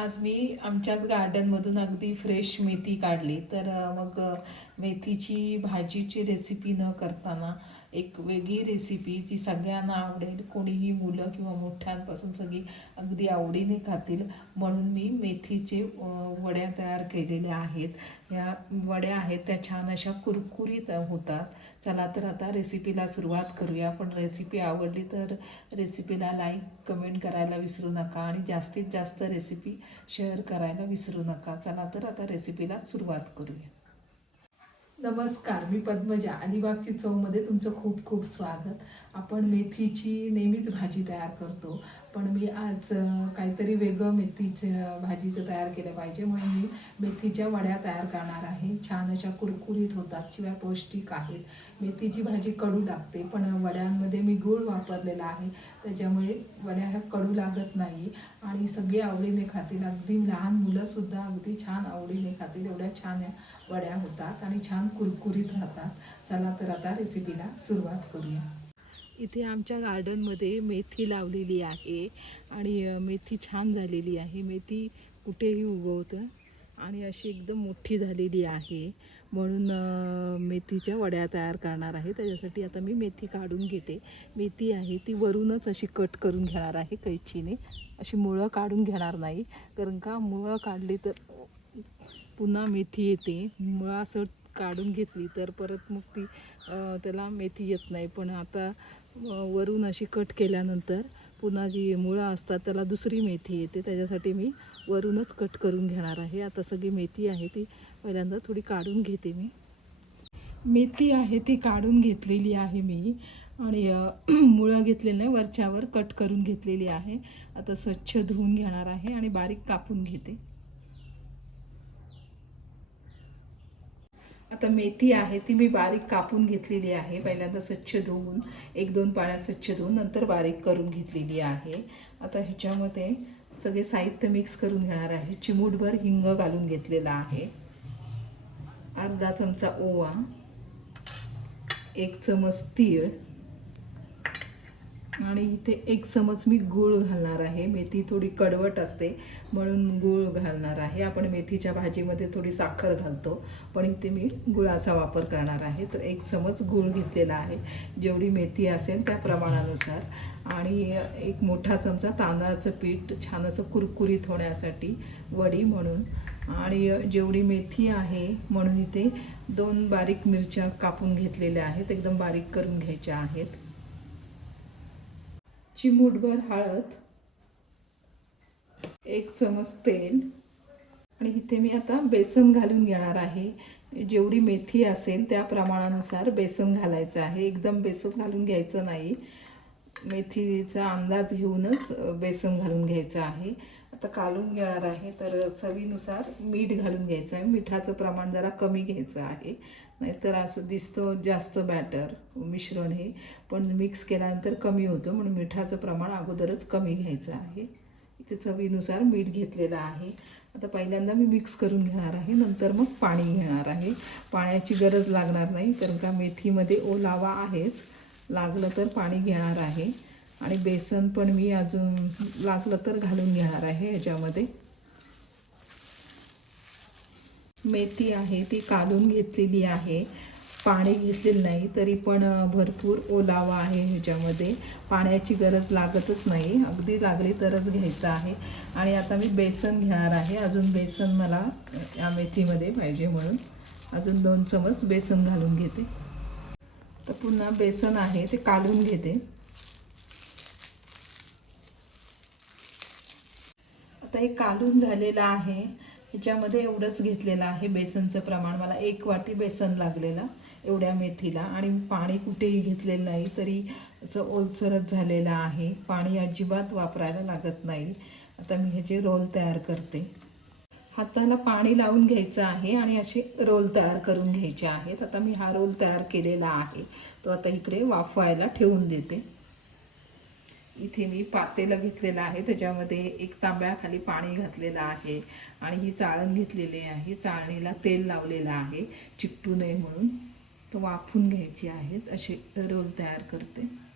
आज मी आमच्याच गार्डनमधून अगदी फ्रेश मेथी काढली. तर मग मेथीची भाजीची रेसिपी न करताना एक वेगळी रेसिपी जी सगळ्यांना आवडेल. कोणीही मुलं किंवा मोठ्यांपासून सगळी अगदी आवडीने खातील. म्हणून मी मेथीचे वड्या तयार केलेल्या आहेत. या वड्या आहेत त्या छान अशा कुरकुरीत होतात. चला तर आता रेसिपीला सुरुवात करूया. पण रेसिपी आवडली तर रेसिपीला लाईक कमेंट करायला विसरू नका आणि जास्तीत जास्त रेसिपी शेअर करायला विसरू नका. चला तर आता रेसिपीला सुरुवात करूया. नमस्कार मी पद्मजा. अलिबागची चवमध्ये तुमचं खूप खूप स्वागत. आपण मेथीची नेहमीच भाजी तयार करतो. पण मी आज काहीतरी वेगळं मेथीचं भाजीचं तयार केलं पाहिजे. म्हणून मी मेथीच्या वड्या तयार करणार आहे. छान अशा कुरकुरीत होतात शिवाय पौष्टिक आहेत. मेथीची भाजी कडू लागते पण वड्यांमध्ये मी गूळ वापरलेला आहे. त्याच्यामुळे वड्या ह्या कडू लागत नाही. आणि सगळे आवडीने खातील. अगदी लहान मुलंसुद्धा अगदी छान आवडीने खातील. एवढ्या छान वड्या होतात आणि छान कुरकुरीत राहतात. चला तर आता रेसिपीला सुरुवात करूया. इथे आमच्या गार्डनमध्ये मेथी लावलेली आहे आणि मेथी छान झालेली आहे. मेथी कुठेही उगवतं आणि अशी एकदम मोठी झालेली आहे. म्हणून मेथीच्या वड्या तयार करणार आहे. त्याच्यासाठी आता मी मेथी काढून घेते. मेथी आहे ती वरूनच अशी कट करून घेणार आहे कैचीने. अशी मुळं काढून घेणार नाही. कारण का मुळं काढली तर पुन्हा मेथी येते. मुळं असं काढून घेतली तर परत मग ती त्याला मेथी येत नाही. पण आता वरून अशी कट केल्यानंतर पुन्हा जी मुळं असतात त्याला दुसरी मेथी येते. त्याच्यासाठी मी वरूनच कट करून घेणार आहे. आता सगळी मेथी आहे ती पहिल्यांदा थोडी काढून घेते मी. मेथी आहे ती काढून घेतलेली आहे मी. आणि मुळं घेतलेलं वरच्यावर कट करून घेतलेली आहे. आता स्वच्छ धुवून घेणार आहे आणि बारीक कापून घेते. आता मेथी आहे ती मी बारीक कापून घेतलेली आहे. पहिल्यांदा स्वच्छ धुवून एक दोन पाण्यात स्वच्छ धुवून नंतर बारीक करून घेतलेली आहे. आता ह्याच्यामध्ये सगळे साहित्य मिक्स करून घेणार आहे. चिमूटभर हिंग घालून घेतलेला आहे. अर्धा चमचा ओवा एक चमच तीळ आणि इथे एक चमच मी गूळ घालणार आहे. मेथी थोडी कडवट असते म्हणून गूळ घालणार आहे. आपण मेथीच्या भाजीमध्ये थोडी साखर घालतो पण इथे मी गुळाचा वापर करणार आहे. तर एक चमच गूळ घेतलेला आहे. जेवढी मेथी असेल त्या प्रमाणानुसार. आणि एक मोठा चमचा तांदळाचं पीठ छान असं कुरकुरीत होण्यासाठी वडी म्हणून. आणि जेवढी मेथी आहे म्हणून इथे दोन बारीक मिरच्या कापून घेतलेल्या आहेत. एकदम बारीक करून घ्यायच्या आहेत. चिमूटभर हळद एक चमच तेल आणि इथे मी आता बेसन घालून घेणार आहे. जेवढी मेथी असेल त्या प्रमाणानुसार बेसन घालायचं आहे. एकदम बेसन घालून घ्यायचं नाही. मेथीचा अंदाज घेऊनच बेसन घालून घ्यायचं आहे. आता कालून घेणार आहे. तर चवीनुसार मीठ घालून घ्यायचं आहे. मिठाचं प्रमाण जरा कमी घ्यायचं आहे. नाहीतर असं दिसतो जास्त बॅटर मिश्रण हे. पण मिक्स केल्यानंतर कमी होतं. म्हणून मिठाचं प्रमाण अगोदरच कमी घ्यायचं आहे. इथे चवीनुसार मीठ घेतलेलं आहे. आता पहिल्यांदा मी मिक्स करून घेणार आहे. नंतर मग पाणी घेणार आहे. पाण्याची गरज लागणार नाही कारण का मेथीमध्ये ओलावा आहेच. लागलं तर पाणी घेणार आहे. आणि बेसन पण मी अजून लागलं तर घालून घेणार आहे ह्याच्यामध्ये. मेथी आहे ती काढून घेतलेली आहे. पाणी घेतलेलं नाही तरी पण भरपूर ओलावा आहे ह्याच्यामध्ये. पाण्याची गरज लागतच नाही. अगदी लागली तरच घ्यायचं आहे. आणि आता मी बेसन घेणार आहे. अजून बेसन मला या मेथीमध्ये पाहिजे म्हणून. अजून दोन चमच बेसन घालून घेते. तर पुन्हा बेसन आहे ते काढून घेते. आता हे कालून झालेलं आहे. ह्याच्यामध्ये एवढंच घेतलेलं आहे. बेसनचं प्रमाण. मला एक वाटी बेसन लागलेलं एवढ्या मेथीला. आणि पाणी कुठेही घेतलेलं नाही तरी असं ओलसरच झालेलं आहे. पाणी अजिबात वापरायला लागत नाही. आता मी ह्याचे रोल तयार करते. हाताला पाणी लावून घ्यायचं आहे आणि असे रोल तयार करून घ्यायचे आहेत. आता मी हा रोल तयार केलेला आहे. तो आता इकडे वाफवायला ठेवून देते. इथे मी पातेलं घेतलेलं आहे. त्याच्यामध्ये एक तांब्याखाली पाणी घातलेलं आहे आणि ही चाळण घेतलेली आहे. चाळणीला तेल लावलेलं आहे. चिकटू नये म्हणून. तो वाफून घ्यायची आहेत. असे रोल तयार करते.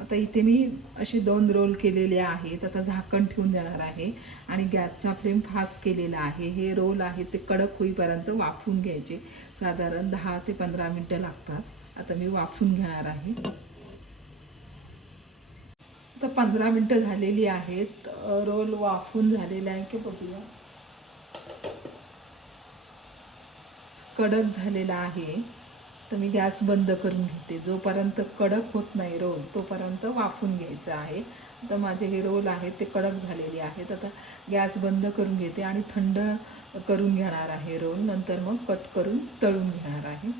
आता इथे मी असे दोन रोल केलेले आहेत. आता झाकण ठेवून देणार आहे. आणि गॅसचा फ्लेम फास्ट केलेला आहे. हे रोल आहे ते कडक होईपर्यंत वाफून घ्यायचे. साधारण दहा ते पंधरा मिनटं लागतात. आता मी वाफून घेणार आहे. तर पंधरा मिनटं झालेली आहेत. रोल वाफून झालेला आहे. की बघूया. कडक झालेला आहे. तर मी गॅस बंद करून घेते. जोपर्यंत कडक होत नाही रोल तोपर्यंत वाफून घ्यायचा आहे. तर माझे हे रोल आहेत ते कडक झालेले आहेत. आता गॅस बंद करून घेते आणि थंड करून घेणार आहे रोल. नंतर मग कट करून तळून घेणार आहे.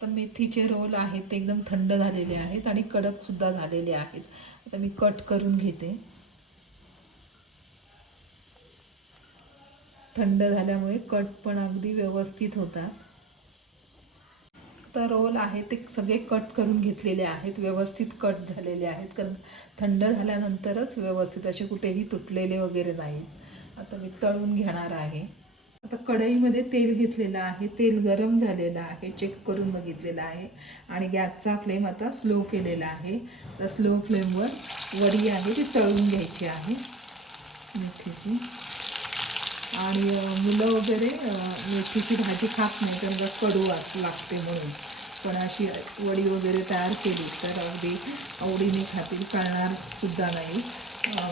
तर मेथीचे रोल आहेत ते एकदम थंड झालेले आहेत आणि कडकसुद्धा झालेले आहेत. आता मी कट करून घेते. थंड झाल्यामुळे कट पण अगदी व्यवस्थित होतात तर रोल आहे ते सगळे कट करून घेतलेले आहेत व्यवस्थित कट झालेले आहेत. कारण थंड झाल्यानंतरच व्यवस्थित असे कुठेही तुटलेले वगैरे नाही आता मी तळून घेणार आहे. आता कढईमध्ये तेल घेतलेलं आहे. तेल गरम झालेलं आहे. चेक करून बघितलेलं आहे. आणि गॅसचा फ्लेम आता स्लो केलेला आहे. तर स्लो फ्लेमवर वडी आहे ती तळून घ्यायची आहे. मेथीची. आणि मुलं वगैरे मेथीची भाजी खात नाही त्यांना कडू वास लागते म्हणून. पण अशी वडी वगैरे तयार केली तर अगदी आवडीने खातील कळणार सुद्धा नाही.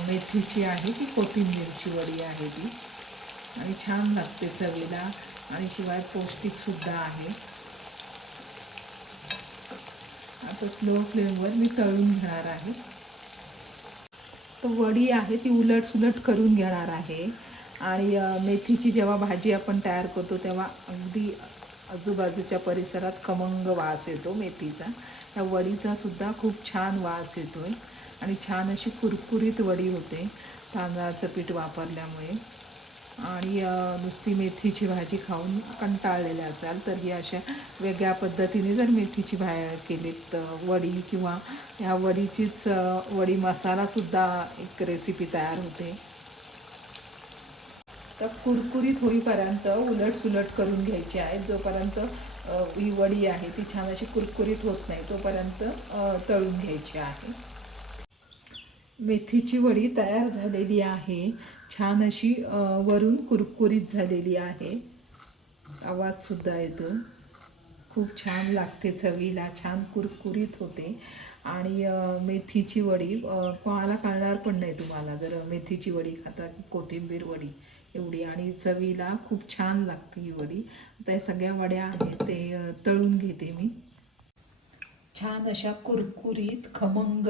मेथीची आहे ती कोथिंबीरची वडी आहे ती. आणि छान लागते चवीला. आणि शिवाय पौष्टिकसुद्धा आहे. आता स्लो फ्लेमवर मी तळून घेणार आहे. तर वडी आहे ती उलट सुलट करून घेणार आहे. आणि मेथीची जेव्हा भाजी आपण तयार करतो तेव्हा अगदी आजूबाजूच्या परिसरात खमंग वास येतो मेथीचा. त्या वडीचा सुद्धा खूप छान वास येतो आहे आणि छान अशी कुरकुरीत वडी होते तांदळाचं पीठ वापरल्यामुळे. आणि नुसती मेथीची भाजी खाऊन कंटाळलेले असाल तर ही अशा वेगळ्या पद्धतीने जर मेथीची भा केलीत तर वडी किंवा ह्या वडीचीच वडी मसालासुद्धा एक रेसिपी तयार होते. तर कुरकुरीत होईपर्यंत उलट सुलट करून घ्यायची आहे. जोपर्यंत ही वडी आहे ती छान अशी कुरकुरीत होत नाही तोपर्यंत तळून घ्यायची आहे. मेथीची वडी तयार झालेली आहे. छान अशी वरून कुरकुरीत झालेली आहे. आवाजसुद्धा येतो. खूप छान लागते चवीला छान कुरकुरीत होते. आणि मेथीची वडी कोणाला कळणार पण नाही तुम्हाला. जर मेथीची वडी खाता की कोथिंबीर वडी एवढी. आणि चवीला खूप छान लागते ही वडी. त्या सगळ्या वड्या आहेत ते तळून घेते मी. छान अशा कुरकुरीत खमंग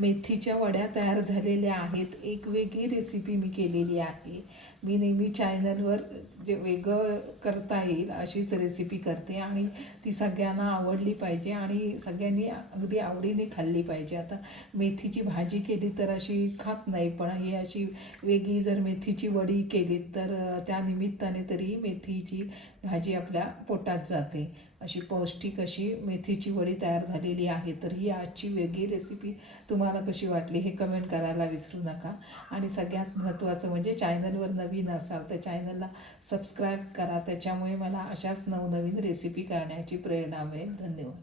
मेथीच्या वड्या तयार झालेल्या आहेत. एक वेगळी रेसिपी मी केलेली आहे. मी नेहमी चॅनलवर जे वेगळं करता येईल अशीच रेसिपी करते आणि ती सगळ्यांना आवडली पाहिजे आणि सगळ्यांनी अगदी आवडीने खाल्ली पाहिजे. आता मेथीची भाजी केली तर अशी खात नाही पण ही अशी वेगळी जर मेथीची वडी केली तर त्यानिमित्ताने त्या निमित्ताने तरी मेथीची भाजी आपल्या पोटात जाते. अशी पौष्टिक अशी मेथीची वडी तयार झालेली आहे. तर ही आजची वेगळी रेसिपी तुम्हाला कशी वाटली हे कमेंट करायला विसरू नका. आणि सगळ्यात महत्त्वाचं म्हणजे चॅनलवर नवीन असाल तर चॅनलला सबस्क्राईब करा. त्याच्यामुळे मला अशाच नवनवीन रेसिपी करण्याची प्रेरणा मिळेल. धन्यवाद.